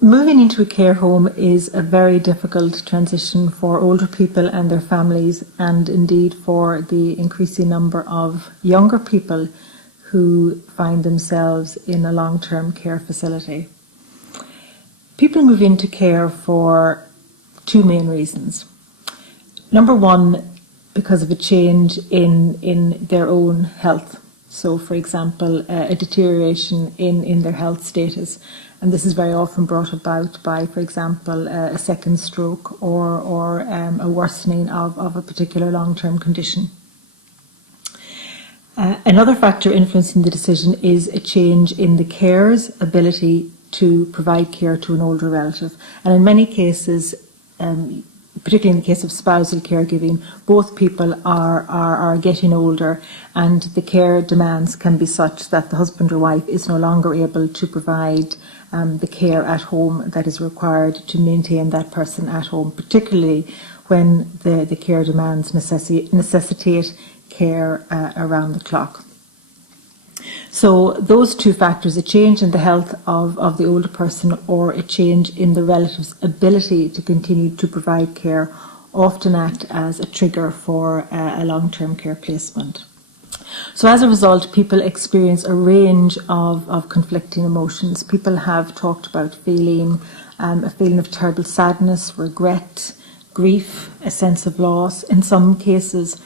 Moving into a care home is a very difficult transition for older people and their families, and indeed for the increasing number of younger people who find themselves in a long-term care facility. People move into care for two main reasons. Number one, because of a change in their own health. So, for example, a deterioration in their health status. And this is very often brought about by, for example, a second stroke or a worsening of a particular long-term condition. Another factor influencing the decision is a change in the carer's ability to provide care to an older relative. And in many cases, particularly in the case of spousal caregiving, both people are getting older, and the care demands can be such that the husband or wife is no longer able to provide the care at home that is required to maintain that person at home, particularly when the care demands necessitate care around the clock. So those two factors, a change in the health of the older person or a change in the relative's ability to continue to provide care, often act as a trigger for a long-term care placement. So as a result, people experience a range of conflicting emotions. People have talked about feeling a feeling of terrible sadness, regret, grief, a sense of loss. In some cases,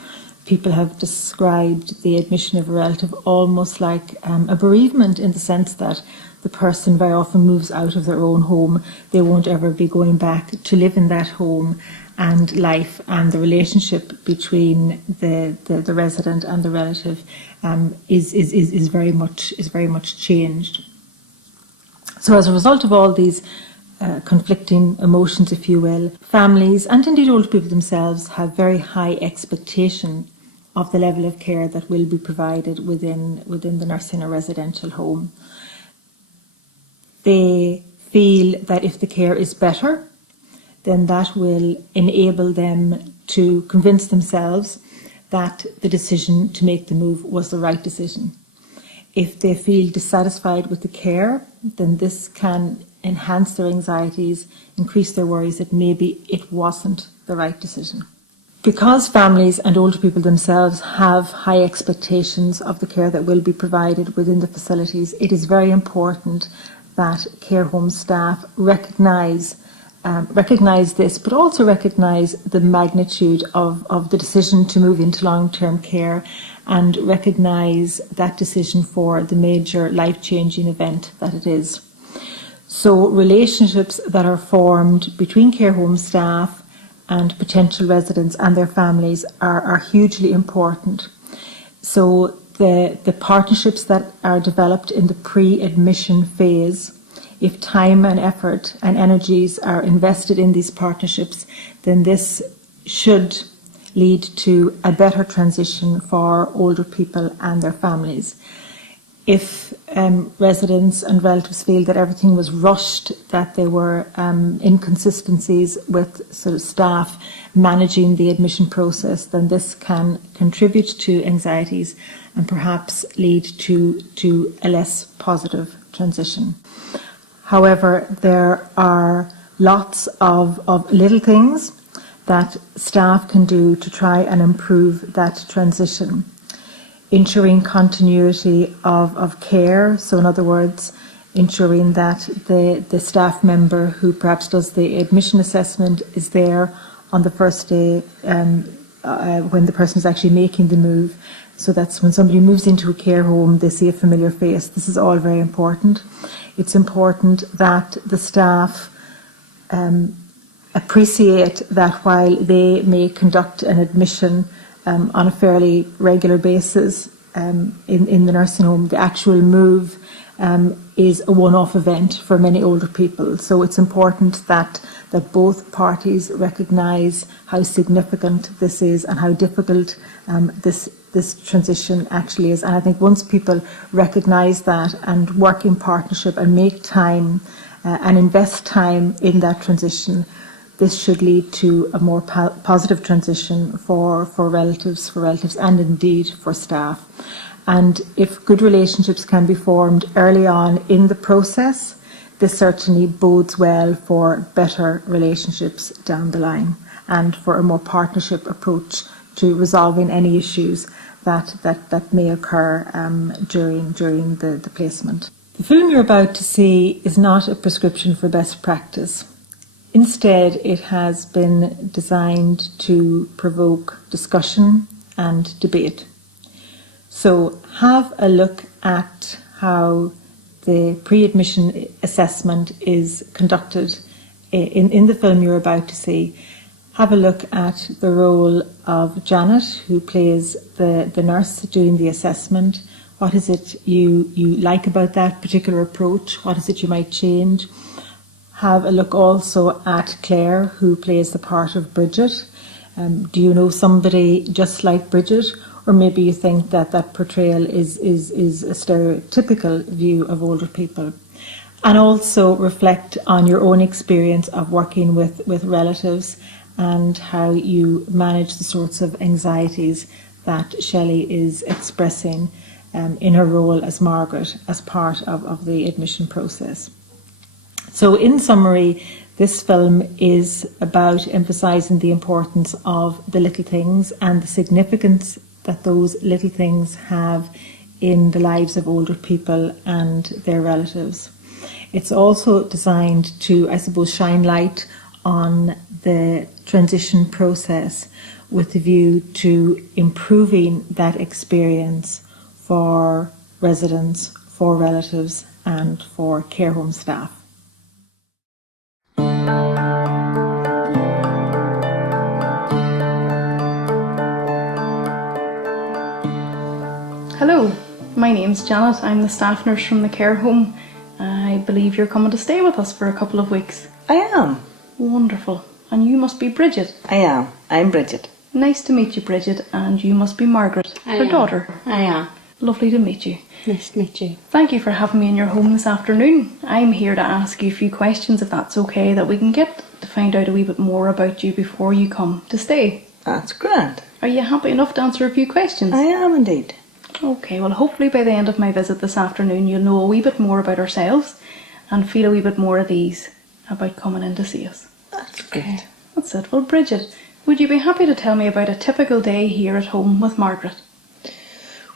people have described the admission of a relative almost like a bereavement, in the sense that the person very often moves out of their own home. They won't ever be going back to live in that home, and life and the relationship between the resident and the relative is very much changed. So as a result of all these conflicting emotions, if you will, families and indeed older people themselves have very high expectation of the level of care that will be provided within the nursing or residential home. They feel that if the care is better, then that will enable them to convince themselves that the decision to make the move was the right decision. If they feel dissatisfied with the care, then this can enhance their anxieties, increase their worries that maybe it wasn't the right decision. Because families and older people themselves have high expectations of the care that will be provided within the facilities, it is very important that care home staff recognise this, but also recognise the magnitude of the decision to move into long-term care, and recognise that decision for the major life-changing event that it is. So relationships that are formed between care home staff and potential residents and their families are hugely important. So the partnerships that are developed in the pre-admission phase, if time and effort and energies are invested in these partnerships, then this should lead to a better transition for older people and their families. If residents and relatives feel that everything was rushed, that there were inconsistencies with sort of staff managing the admission process, then this can contribute to anxieties and perhaps lead to a less positive transition. However, there are lots of little things that staff can do to try and improve that transition. Ensuring continuity of care, so in other words, ensuring that the staff member who perhaps does the admission assessment is there on the first day when the person is actually making the move. So that's when somebody moves into a care home, they see a familiar face. This is all very important. It's important that the staff appreciate that while they may conduct an admission on a fairly regular basis in the nursing home, the actual move is a one-off event for many older people. So it's important that both parties recognise how significant this is and how difficult this transition actually is. And I think once people recognise that and work in partnership and make time and invest time in that transition, this should lead to a more positive transition for relatives and indeed for staff. And if good relationships can be formed early on in the process, this certainly bodes well for better relationships down the line and for a more partnership approach to resolving any issues that may occur during the placement. The film you're about to see is not a prescription for best practice. Instead, it has been designed to provoke discussion and debate. So have a look at how the pre-admission assessment is conducted in the film you're about to see. Have a look at the role of Janet, who plays the nurse doing the assessment. What is it you like about that particular approach? What is it you might change? Have a look also at Claire, who plays the part of Bridget. Do you know somebody just like Bridget? Or maybe you think that portrayal is a stereotypical view of older people. And also reflect on your own experience of working with relatives and how you manage the sorts of anxieties that Shelley is expressing in her role as Margaret as part of the admission process. So in summary, this film is about emphasising the importance of the little things and the significance that those little things have in the lives of older people and their relatives. It's also designed to, I suppose, shine light on the transition process with the view to improving that experience for residents, for relatives and for care home staff. Hello, my name's Janet. I'm the staff nurse from the care home. I believe you're coming to stay with us for a couple of weeks. I am. Wonderful. And you must be Bridget. I am. I'm Bridget. Nice to meet you, Bridget. And you must be Margaret, her daughter. I am. Lovely to meet you. Nice to meet you. Thank you for having me in your home this afternoon. I'm here to ask you a few questions, if that's okay, that we can get to find out a wee bit more about you before you come to stay. That's grand. Are you happy enough to answer a few questions? I am indeed. Okay, well hopefully by the end of my visit this afternoon you'll know a wee bit more about ourselves and feel a wee bit more at ease about coming in to see us. That's great. That's it. Well, Bridget, would you be happy to tell me about a typical day here at home with Margaret?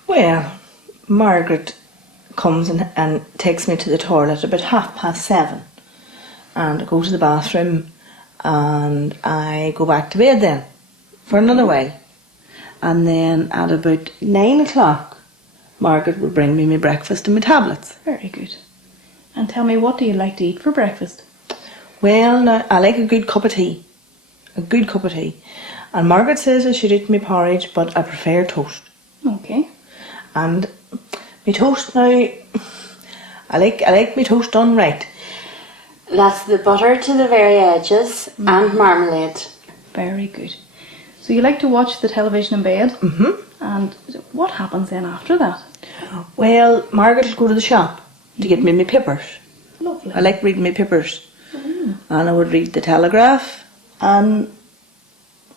Well, Margaret comes and takes me to the toilet about 7:30 and I go to the bathroom and I go back to bed then for another while. And then at about 9 o'clock, Margaret will bring me my breakfast and my tablets. Very good. And tell me, what do you like to eat for breakfast? Well, now, I like a good cup of tea. A good cup of tea. And Margaret says I should eat my porridge, but I prefer toast. Okay. And my toast now, I like my toast done right. That's the butter to the very edges and marmalade. Very good. So you like to watch the television in bed? Mm-hmm. And what happens then after that? Well, Margaret will go to the shop to get me my papers. Lovely. I like reading my papers. And I would read the Telegraph and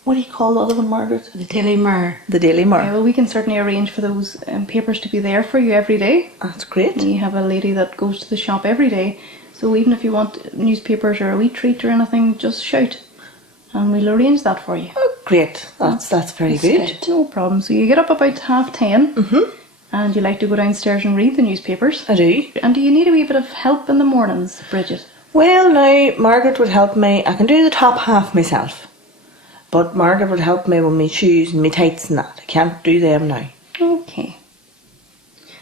what do you call the other one, Margaret? The Daily Mirror. The Daily Okay, Mirror. well, we can certainly arrange for those papers to be there for you every day. That's great. We have a lady that goes to the shop every day. So even if you want newspapers or a wee treat or anything, just shout. And we'll arrange that for you. Oh, great. That's very good. No problem. So you get up about 10:30 and you like to go downstairs and read the newspapers. I do. And do you need a wee bit of help in the mornings, Bridget? Well, now, Margaret would help me. I can do the top half myself. But Margaret would help me with my shoes and my tights and that. I can't do them now. Okay.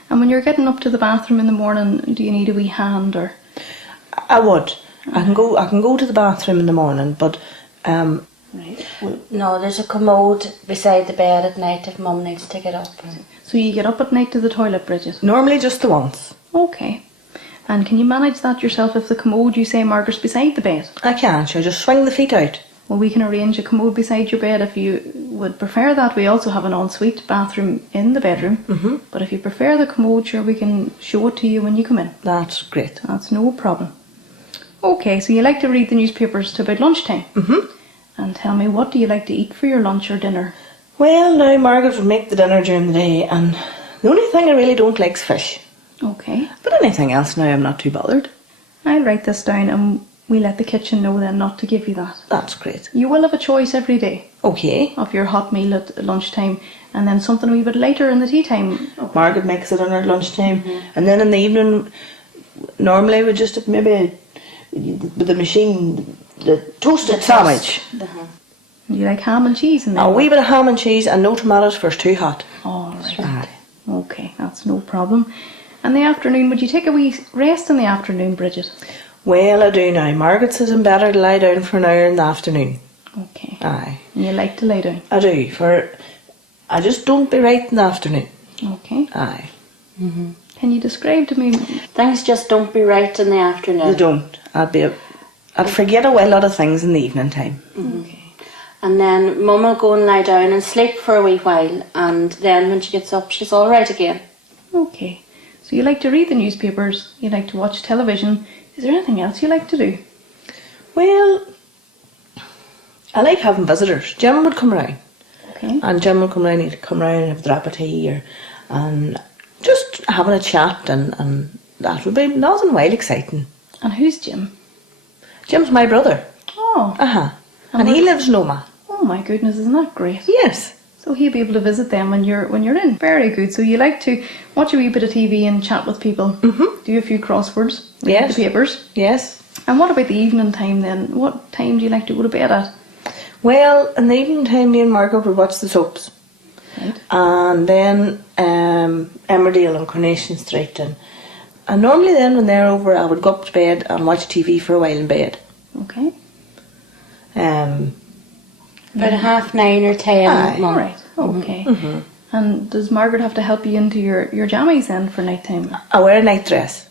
And when you're getting up to the bathroom in the morning, do you need a wee hand or? I would. I can go to the bathroom in the morning, but Right. No, there's a commode beside the bed at night if Mum needs to get up. So you get up at night to the toilet, Bridget? normally just the once. Okay. And can you manage that yourself if the commode, you say, Margaret's beside the bed? I can't. I just swing the feet out. Well, we can arrange a commode beside your bed if you would prefer that. We also have an ensuite bathroom in the bedroom. But if you prefer the commode, sure, we can show it to you when you come in. That's great. That's no problem. Okay, so you like to read the newspapers to about lunchtime? Mm-hmm. And tell me, what do you like to eat for your lunch or dinner? Well, now Margaret would make the dinner during the day, and the only thing I really don't like is fish. Okay, But anything else now, I'm not too bothered. I'll write this down and we let the kitchen know then not to give you that. That's great. You will have a choice every day Okay. of your hot meal at lunchtime and then something a wee bit later in the tea time. Margaret makes it on her lunchtime, and then in the evening, normally we just have maybe with the machine, the toasted sandwich. You like ham and cheese in there? A wee bit of ham and cheese and no tomatoes for it's too hot. All right. Aye. Okay, that's no problem. And the afternoon, would you take a wee rest in the afternoon, Bridget? Well, I do now. Margaret says I'm better to lie down for an hour in the afternoon. Okay. Aye. And you like to lie down? I do, for I just don't be right in the afternoon. Okay. Aye. Can you describe to me? Things just don't be right in the afternoon. They don't. I'd forget a lot of things in the evening time. Okay. And then Mum will go and lie down and sleep for a wee while, and then when she gets up, she's all right again. Okay. So you like to read the newspapers, you like to watch television. Is there anything else you like to do? Well, I like having visitors. Jim would come round. Okay. And Jim would come round, he'd come round and have a drop of tea and just having a chat, and that would be nothing wild exciting. And who's Jim? Jim's my brother. Oh. Uh-huh. And And he where- lives in Oma. Oh my goodness, isn't that great? Yes. So he'll be able to visit them when you're in. Very good. So you like to watch a wee bit of TV and chat with people. Mhm. Do a few crosswords. Read Yes. the papers. Yes. And what about the evening time then? What time do you like to go to bed at? Well, in the evening time, me and Margaret would watch the soaps. Right. And then Emmerdale and Coronation Street. And normally then when they're over, I would go up to bed and watch TV for a while in bed. Okay. About 9:30 or 10. Aye. Mum. Right. Okay. And does Margaret have to help you into your jammies then for night time? I wear a night dress.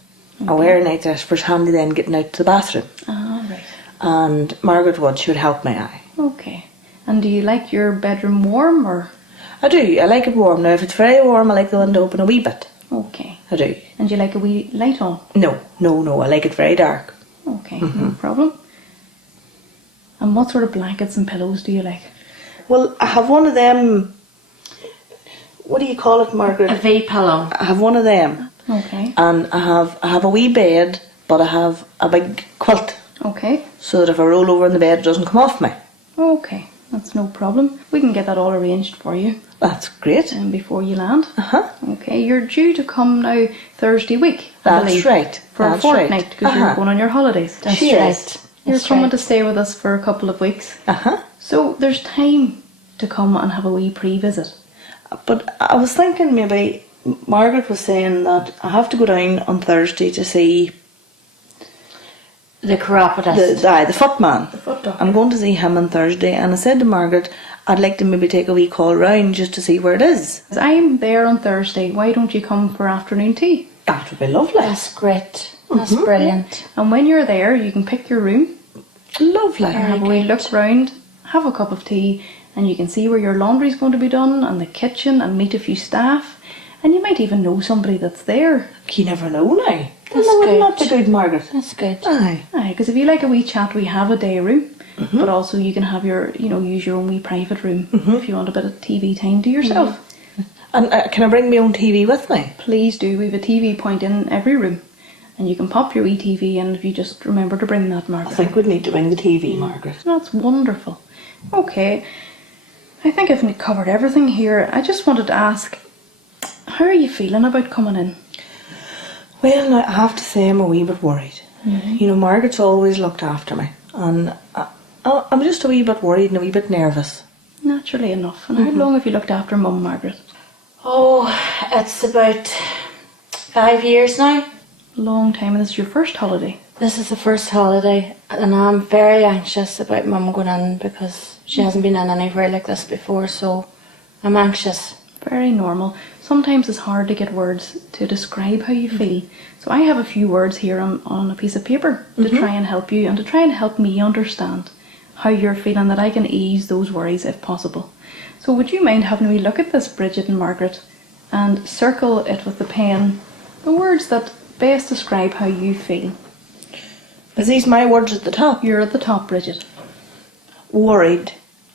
I wear a night dress for it's handy then getting out to the bathroom. Ah, right. And Margaret would, she would help me, aye. Okay. And do you like your bedroom warm or? I do, I like it warm. Now if it's very warm, I like the window open a wee bit. Okay. I do. And do you like a wee light on? No, I like it very dark. Okay, no problem. And what sort of blankets and pillows do you like? Well, I have one of them, what do you call it, Margaret? A V-pillow. I have one of them. Okay. And I have a wee bed, but I have a big quilt, Okay. so that if I roll over in the bed, it doesn't come off me. Okay. That's no problem. We can get that all arranged for you That's great. before you land. Uh-huh. Okay. You're due to come now Thursday week. I That's believe, right. For That's a fortnight right. because you're Uh-huh. going on your holidays. That's She right. is. You're That's coming right. to stay with us for a couple of weeks. Uh-huh. So there's time to come and have a wee pre-visit. But I was thinking maybe Margaret was saying that I have to go down on Thursday to see The chiropodist. the footman. The foot doctor. I'm going to see him on Thursday, and I said to Margaret, I'd like to maybe take a wee call round just to see where it is. I'm there on Thursday. Why don't you come for afternoon tea? That would be lovely. That's great. That's brilliant. And when you're there, you can pick your room, Lovely. have a wee good. look round, have a cup of tea, and you can see where your laundry's going to be done and the kitchen and meet a few staff. And you might even know somebody that's there. You never know now. That's Well, good. not be good, Margaret. That's good. Aye. Because if you like a wee chat, we have a day room. But also you can have use your own wee private room if you want a bit of TV time to yourself. And can I bring my own TV with me? Please do. We have a TV point in every room. And you can pop your wee TV in if you just remember to bring that, I Margaret. think we'd need to bring the TV, Margaret. That's wonderful. Okay. I think I've covered everything here. I just wanted to ask, how are you feeling about coming in? Well, now, I have to say I'm a wee bit worried. You know, Margaret's always looked after me. And I'm just a wee bit worried and a wee bit nervous. Naturally enough. And how long have you looked after Mum, Margaret? Oh, it's about 5 years now. Long time, and this is your first holiday. This is the first holiday, and I'm very anxious about Mum going in because she hasn't been in anywhere like this before, so I'm anxious. Very normal. Sometimes it's hard to get words to describe how you feel. So I have a few words here on a piece of paper to try and help you and to try and help me understand how you're feeling, that I can ease those worries if possible. So would you mind having me look at this, Bridget and Margaret, and circle it with the pen, the words that best describe how you feel? Is these my words at the top? You're at the top, Bridget. Worried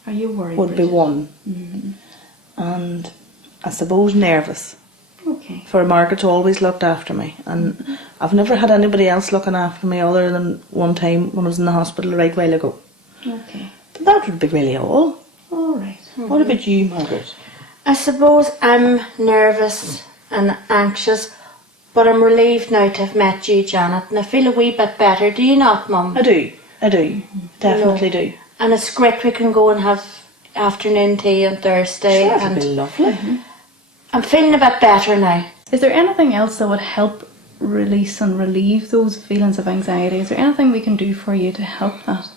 Are you worried, would be Bridget? one. And I suppose nervous. Okay. For Margaret's always looked after me. And I've never had anybody else looking after me other than one time when I was in the hospital a right while ago. Okay. But that would be really all. All right. What about you, Margaret? I suppose I'm nervous and anxious, but I'm relieved now to have met you, Janet, and I feel a wee bit better. Do you not, Mum? I do. Definitely do. And it's great we can go and have afternoon tea on Thursday. Sure, that'd and be lovely. I'm feeling a bit better now. Is there anything else that would help release and relieve those feelings of anxiety? Is there anything we can do for you to help that?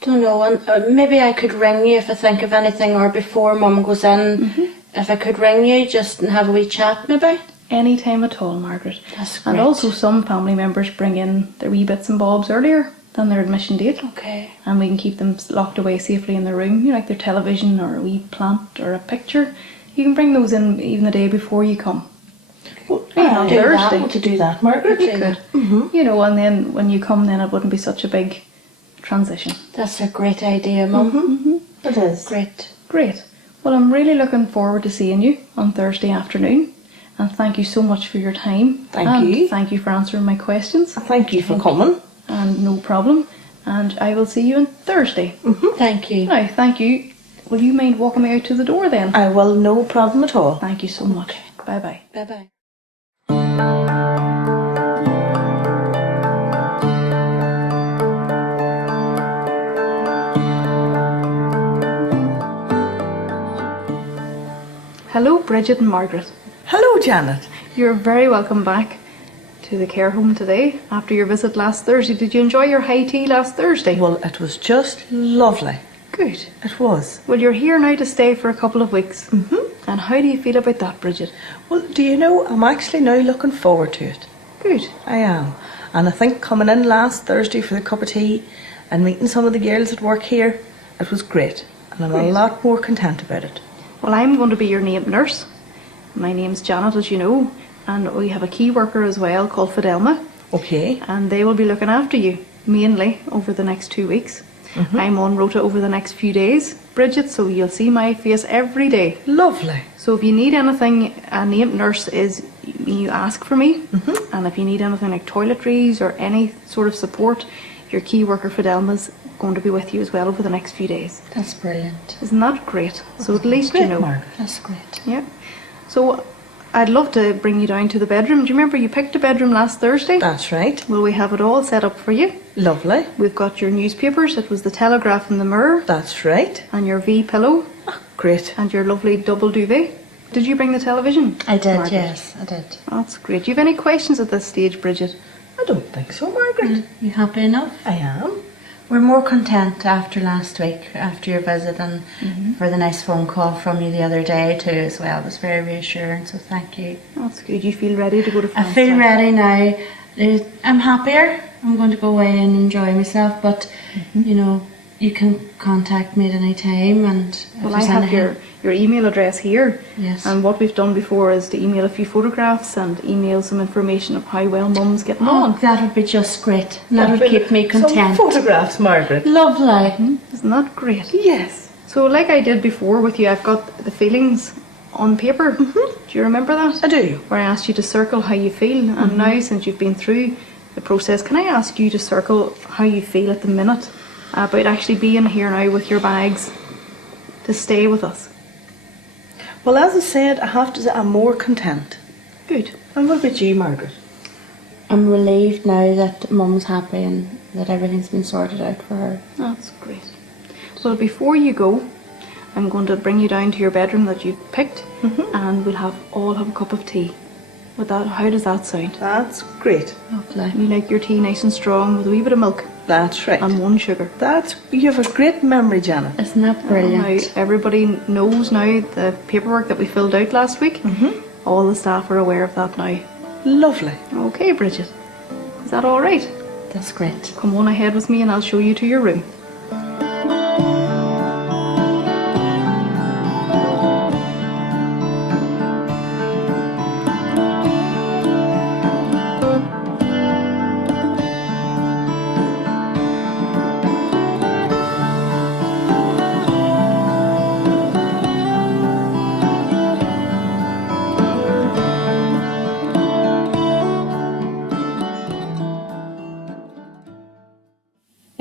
Don't know, and maybe I could ring you if I think of anything, or before Mum goes in, if I could ring you just and have a wee chat maybe. Any time at all, Margaret. That's And great. also some family members bring in their wee bits and bobs earlier than their admission date. Okay. And we can keep them locked away safely in their room, like their television or a wee plant or a picture. You can bring those in even the day before you come. Well, Yeah, on do that. Thursday. Want to do that, Margaret? You could. And then when you come, then it wouldn't be such a big transition. That's a great idea, Mum. It is. Great. Great. Well, I'm really looking forward to seeing you on Thursday afternoon. And thank you so much for your time. Thank you. Thank you for answering my questions. Thank you for coming. And no problem. And I will see you on Thursday. Thank you. Now, thank you. Will you mind walking me out to the door then? I will, no problem at all. Thank you so much. Bye bye. Bye-bye. Hello, Bridget and Margaret. Hello, Janet. You're very welcome back to the care home today after your visit last Thursday. Did you enjoy your high tea last Thursday? Well, it was just lovely. Good. It was. Well, you're here now to stay for a couple of weeks. And how do you feel about that, Bridget? Well, do you know, I'm actually now looking forward to it. Good. I am. And I think coming in last Thursday for the cup of tea and meeting some of the girls at work here, it was great. And I'm a lot more content about it. Well, I'm going to be your named nurse. My name's Janet, as you know, and we have a key worker as well called Fidelma, Okay. and they will be looking after you mainly over the next 2 weeks. I'm on rota over the next few days, Bridget, so you'll see my face every day. Lovely. So if you need anything, a named nurse is you ask for me, and if you need anything like toiletries or any sort of support, your key worker Fidelma's going to be with you as well over the next few days. That's brilliant. Isn't that great? So at least you Great, know. Margaret. That's great. Yeah. So I'd love to bring you down to the bedroom. Do you remember you picked a bedroom last Thursday? That's right. Well, we have it all set up for you. Lovely. We've got your newspapers. It was the Telegraph and the Mirror, That's right. and your V pillow, Great. and your lovely double duvet. Did you bring the television? I did, Margaret? yes, I did. That's great. Do you have any questions at this stage, Bridget? I don't think so, Margaret. You happy enough? I am. We're more content after last week, after your visit, and for the nice phone call from you the other day too as well. It was very reassuring, so thank you. That's good. You feel ready to go to France? I feel now? ready now. I'm happier. I'm going to go away and enjoy myself, but you know, you can contact me at any time. And if Well, I there's have anything- your email address here. Yes. And what we've done before is to email a few photographs and email some information of how well Mum's getting Oh, on. that would be just great. That would keep me content. Some photographs, Margaret. Lovely. Isn't that great? Yes. So, like I did before with you, I've got the feelings on paper. Do you remember that? I do. Where I asked you to circle how you feel. And now, since you've been through the process, can I ask you to circle how you feel at the minute about actually being here now with your bags to stay with us? Well, as I said, I have to say I'm more content. Good. And what about you, Margaret? I'm relieved now that Mum's happy and that everything's been sorted out for her. That's great. Well, before you go, I'm going to bring you down to your bedroom that you've picked, and we'll all have a cup of tea. How does that sound? That's great. Lovely. You like your tea nice and strong with a wee bit of milk That's right. and 1 sugar. You have a great memory, Janet. Isn't that brilliant? Now, everybody knows now the paperwork that we filled out last week. All the staff are aware of that now. Lovely. Okay, Bridget. Is that all right? That's great. Come on ahead with me and I'll show you to your room.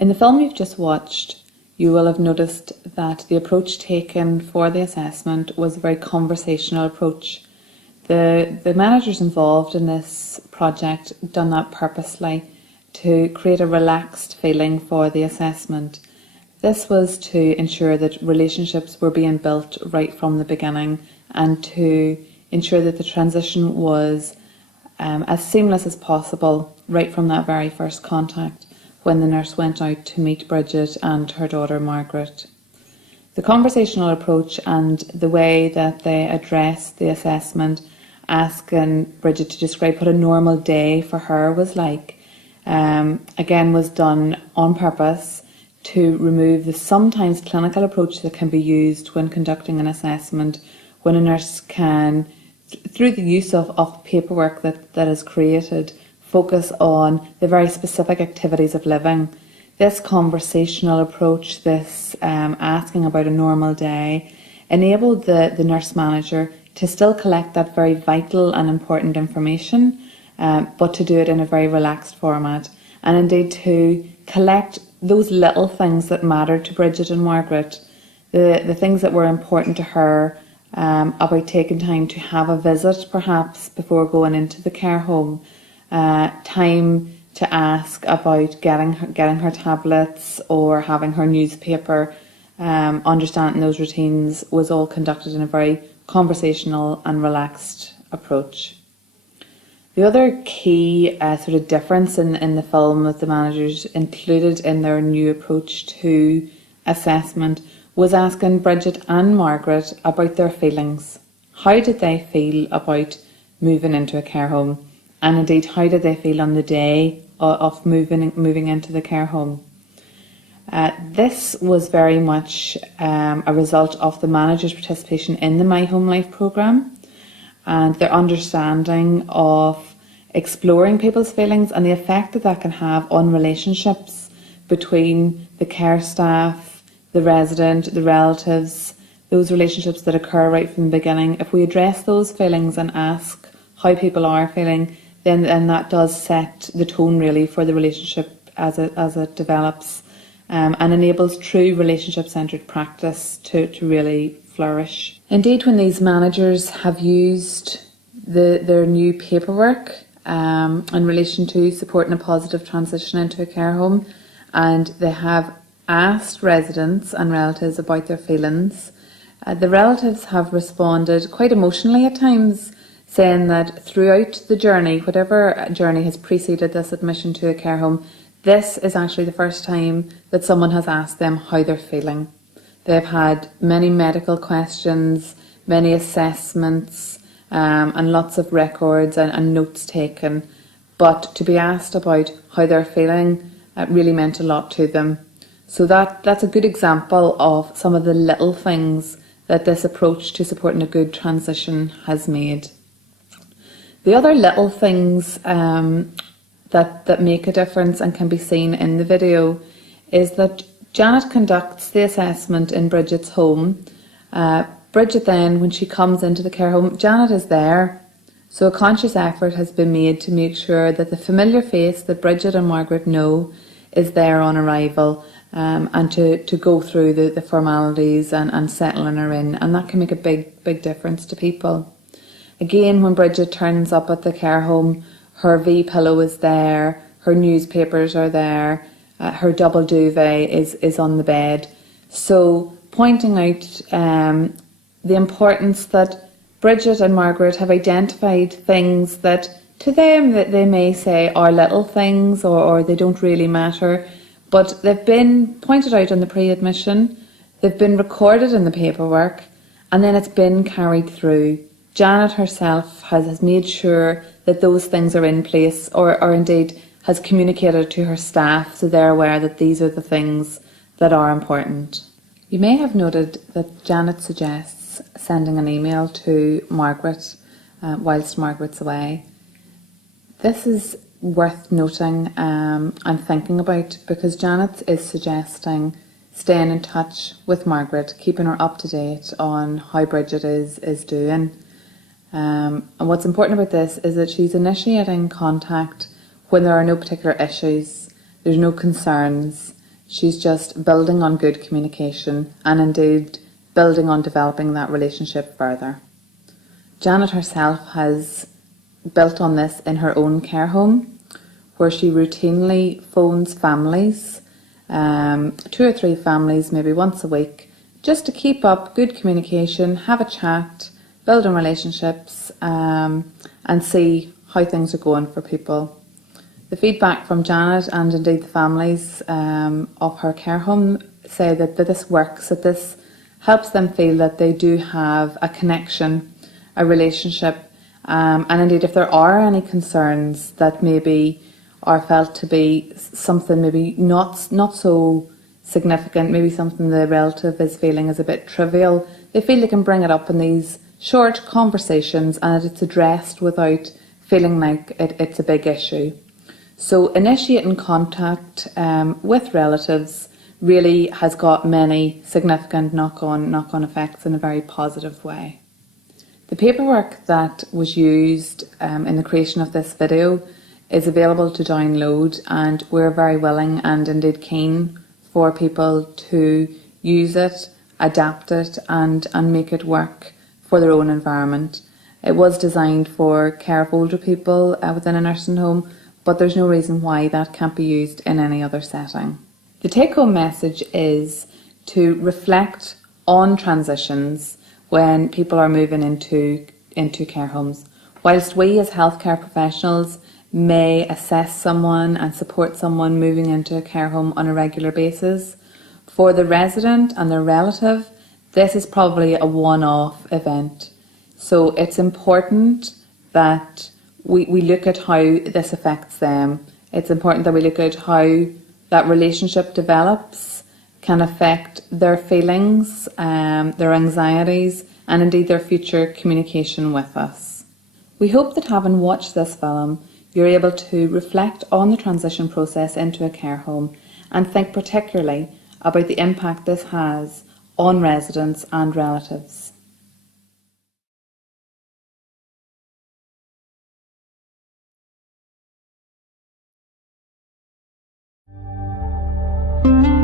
In the film you've just watched, you will have noticed that the approach taken for the assessment was a very conversational approach. The managers involved in this project done that purposely to create a relaxed feeling for the assessment. This was to ensure that relationships were being built right from the beginning and to ensure that the transition was as seamless as possible right from that very first contact when the nurse went out to meet Bridget and her daughter Margaret. The conversational approach and the way that they addressed the assessment, asking Bridget to describe what a normal day for her was like, again was done on purpose to remove the sometimes clinical approach that can be used when conducting an assessment, when a nurse can, through the use of paperwork that is created, focus on the very specific activities of living. This conversational approach, this asking about a normal day, enabled the nurse manager to still collect that very vital and important information, but to do it in a very relaxed format, and indeed to collect those little things that mattered to Bridget and Margaret, the things that were important to her, about taking time to have a visit perhaps before going into the care home, time to ask about getting her tablets or having her newspaper, understanding those routines was all conducted in a very conversational and relaxed approach. The other key sort of difference in the film that the managers included in their new approach to assessment was asking Bridget and Margaret about their feelings. How did they feel about moving into a care home? And indeed, how did they feel on the day of moving into the care home? This was very much a result of the managers' participation in the My Home Life programme and their understanding of exploring people's feelings and the effect that can have on relationships between the care staff, the resident, the relatives, those relationships that occur right from the beginning. If we address those feelings and ask how people are feeling, then that does set the tone really for the relationship as it develops, and enables true relationship-centred practice to really flourish. Indeed, when these managers have used their new paperwork in relation to supporting a positive transition into a care home, and they have asked residents and relatives about their feelings, the relatives have responded quite emotionally at times, saying that throughout the journey, whatever journey has preceded this admission to a care home, this is actually the first time that someone has asked them how they're feeling. They've had many medical questions, many assessments, and lots of records and notes taken. But to be asked about how they're feeling really meant a lot to them. So that's a good example of some of the little things that this approach to supporting a good transition has made. The other little things that make a difference and can be seen in the video is that Janet conducts the assessment in Bridget's home. Bridget then, when she comes into the care home, Janet is there. So a conscious effort has been made to make sure that the familiar face that Bridget and Margaret know is there on arrival, and to go through the formalities and settling her in. And that can make a big difference to people. Again, when Bridget turns up at the care home, her V-pillow is there, her newspapers are there, her double duvet is on the bed. So pointing out the importance that Bridget and Margaret have identified things that to them that they may say are little things or they don't really matter, but they've been pointed out in the pre-admission, they've been recorded in the paperwork, and then it's been carried through. Janet herself has made sure that those things are in place, or indeed has communicated to her staff so they're aware that these are the things that are important. You may have noted that Janet suggests sending an email to Margaret whilst Margaret's away. This is worth noting and thinking about, because Janet is suggesting staying in touch with Margaret, keeping her up to date on how Bridget is doing. And what's important about this is that she's initiating contact when there are no particular issues, there's no concerns, She's just building on good communication and indeed building on developing that relationship further. Janet herself has built on this in her own care home, where she routinely phones families, 2 or 3 families, maybe once a week, just to keep up good communication, have a chat, build on relationships, and see how things are going for people. The feedback from Janet and indeed the families of her care home say that this works, that this helps them feel that they do have a connection, a relationship, and indeed if there are any concerns that maybe are felt to be something maybe not so significant, maybe something the relative is feeling is a bit trivial, they feel they can bring it up in these short conversations and that it's addressed without feeling like it's a big issue. So initiating contact with relatives really has got many significant knock-on effects in a very positive way. The paperwork that was used in the creation of this video is available to download, and we're very willing and indeed keen for people to use it, adapt it and make it work for their own environment. It was designed for care of older people within a nursing home, but there's no reason why that can't be used in any other setting. The take-home message is to reflect on transitions when people are moving into care homes. Whilst we as healthcare professionals may assess someone and support someone moving into a care home on a regular basis, for the resident and their relative, this is probably a one-off event. So it's important that we look at how this affects them. It's important that we look at how that relationship develops, can affect their feelings, their anxieties, and indeed their future communication with us. We hope that having watched this film, you're able to reflect on the transition process into a care home and think particularly about the impact this has on residents and relatives. Thank you.